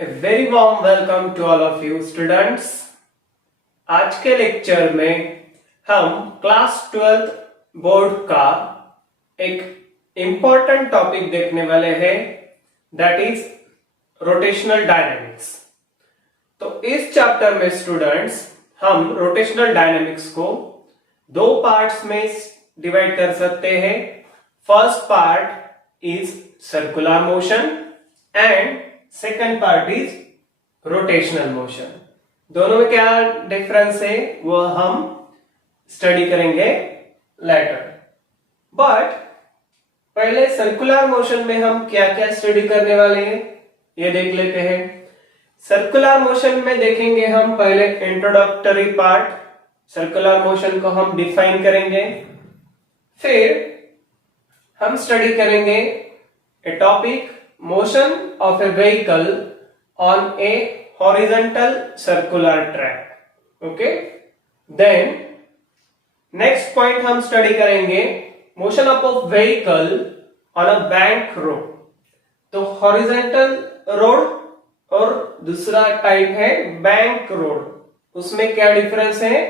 A very warm welcome to all of you students. आज के lecture में हम क्लास 12th बोर्ड का एक इम्पोर्टेंट टॉपिक देखने वाले हैं, दैट इज रोटेशनल डायनेमिक्स। तो इस चैप्टर में स्टूडेंट्स हम रोटेशनल डायनेमिक्स को दो पार्ट्स में डिवाइड कर सकते हैं। First part is circular motion and second part is rotational motion. दोनों में क्या डिफरेंस है वो हम स्टडी करेंगे लेटर। बट पहले सर्कुलर मोशन में हम क्या क्या स्टडी करने वाले हैं ये देख लेते हैं। सर्कुलर मोशन में देखेंगे हम पहले इंट्रोडक्टरी पार्ट, सर्कुलर मोशन को हम डिफाइन करेंगे, फिर हम स्टडी करेंगे ए topic motion of a vehicle on a horizontal circular track. Okay, then next point हम स्टडी करेंगे motion of a vehicle on a bank road. तो horizontal road और दूसरा टाइप है बैंक रोड, उसमें क्या डिफरेंस है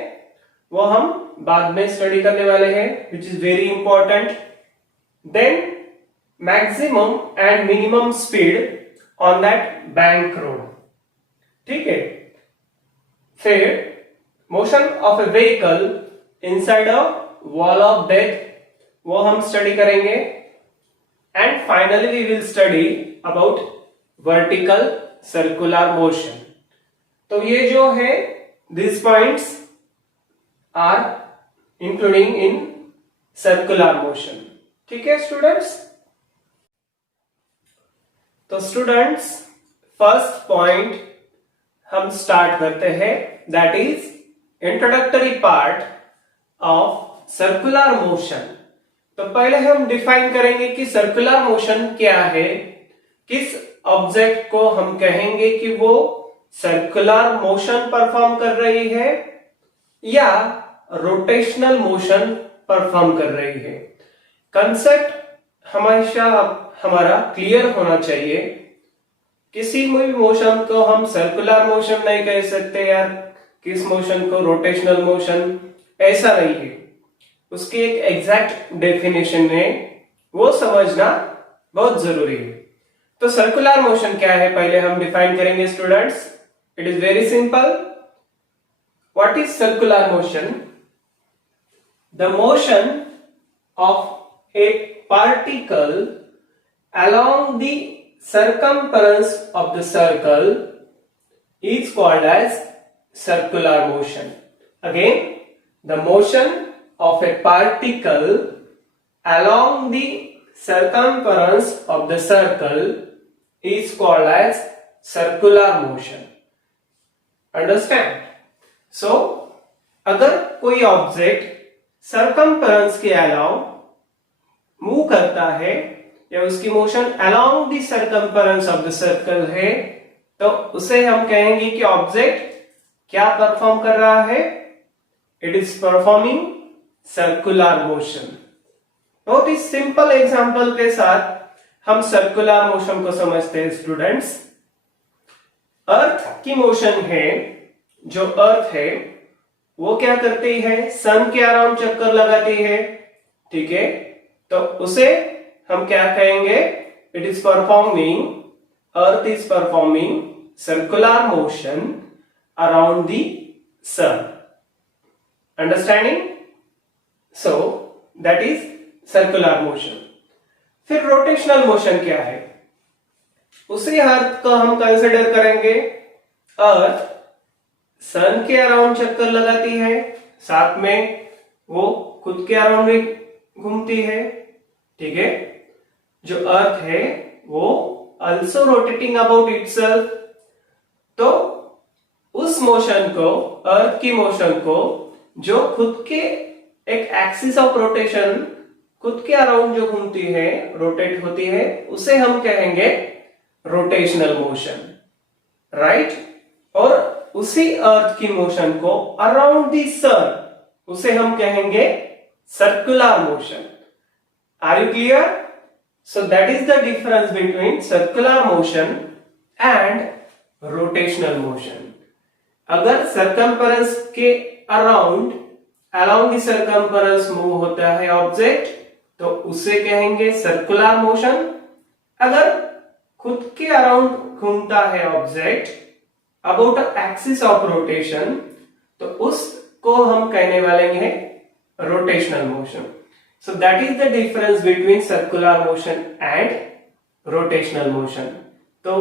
वो हम बाद में स्टडी करने वाले हैं, which is very important. Then maximum and minimum speed on that bank road, ठीक है। फिर motion of a vehicle inside a wall of death, वो हम स्टडी करेंगे। And finally we will study about vertical circular motion. तो ये जो है this points are including in circular motion, ठीक है स्टूडेंट्स। तो स्टूडेंट्स फर्स्ट पॉइंट हम स्टार्ट करते हैं, that is introductory part of circular motion. तो पहले हम डिफाइन करेंगे कि सर्कुलर मोशन क्या है, किस ऑब्जेक्ट को हम कहेंगे कि वो सर्कुलर मोशन परफॉर्म कर रही है या रोटेशनल मोशन परफॉर्म कर रही है। कंसेप्ट हमेशा हमारा क्लियर होना चाहिए। किसी भी मोशन को हम सर्कुलर मोशन नहीं कह सकते यार, किस मोशन को रोटेशनल मोशन, ऐसा नहीं है। उसकी एक एग्जैक्ट डेफिनेशन है, वो समझना बहुत जरूरी है। तो सर्कुलर मोशन क्या है पहले हम डिफाइन करेंगे students. It is very simple. What is circular motion? The motion of A particle along the circumference of the circle is called as circular motion. Again, the motion of a particle along the circumference of the circle is called as circular motion. Understand? So, अगर कोई object circumference के allow move करता है या उसकी motion along the circumference of the circle है, तो उसे हम कहेंगे कि ऑब्जेक्ट क्या परफॉर्म कर रहा है, it is performing circular motion. बहुत ही सिंपल एग्जांपल के साथ हम सर्कुलर मोशन को समझते हैं स्टूडेंट्स। अर्थ की मोशन है, जो अर्थ है वो क्या करती है, सन के अराउंड चक्कर लगाती है, ठीक है। तो उसे हम क्या कहेंगे, it is performing, earth is performing circular motion around the sun. Understanding? So that is circular motion. फिर रोटेशनल मोशन क्या है, उसी अर्थ को हम कंसिडर करेंगे। अर्थ सन के अराउंड चक्कर लगाती है, साथ में वो खुद के अराउंड भी घूमती है, ठीक है। जो अर्थ है वो also rotating about itself। तो उस मोशन को, अर्थ की मोशन को, जो खुद के एक एक्सिस ऑफ रोटेशन खुद के अराउंड जो घूमती है, रोटेट होती है, उसे हम कहेंगे रोटेशनल मोशन, राइट। और उसी अर्थ की मोशन को अराउंड द सन, उसे हम कहेंगे circular motion. Are you clear? So that is the difference between circular motion and rotational motion. अगर सरकमफेरेंस के अराउंड द सरकमफेरेंस मूव होता है ऑब्जेक्ट तो उसे कहेंगे सर्कुलर मोशन। अगर खुद के अराउंड घूमता है object about axis of rotation तो उसको हम कहने वाले हैं rotational motion. So that is the difference between circular motion and rotational motion. तो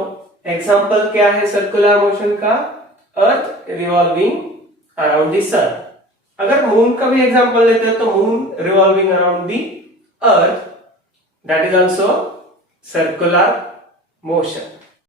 एग्जांपल क्या है सर्कुलर मोशन का? अर्थ रिवॉल्विंग अराउंड द सन। अगर मून का भी एग्जांपल लेते हैं तो moon revolving around the earth, that is also circular motion.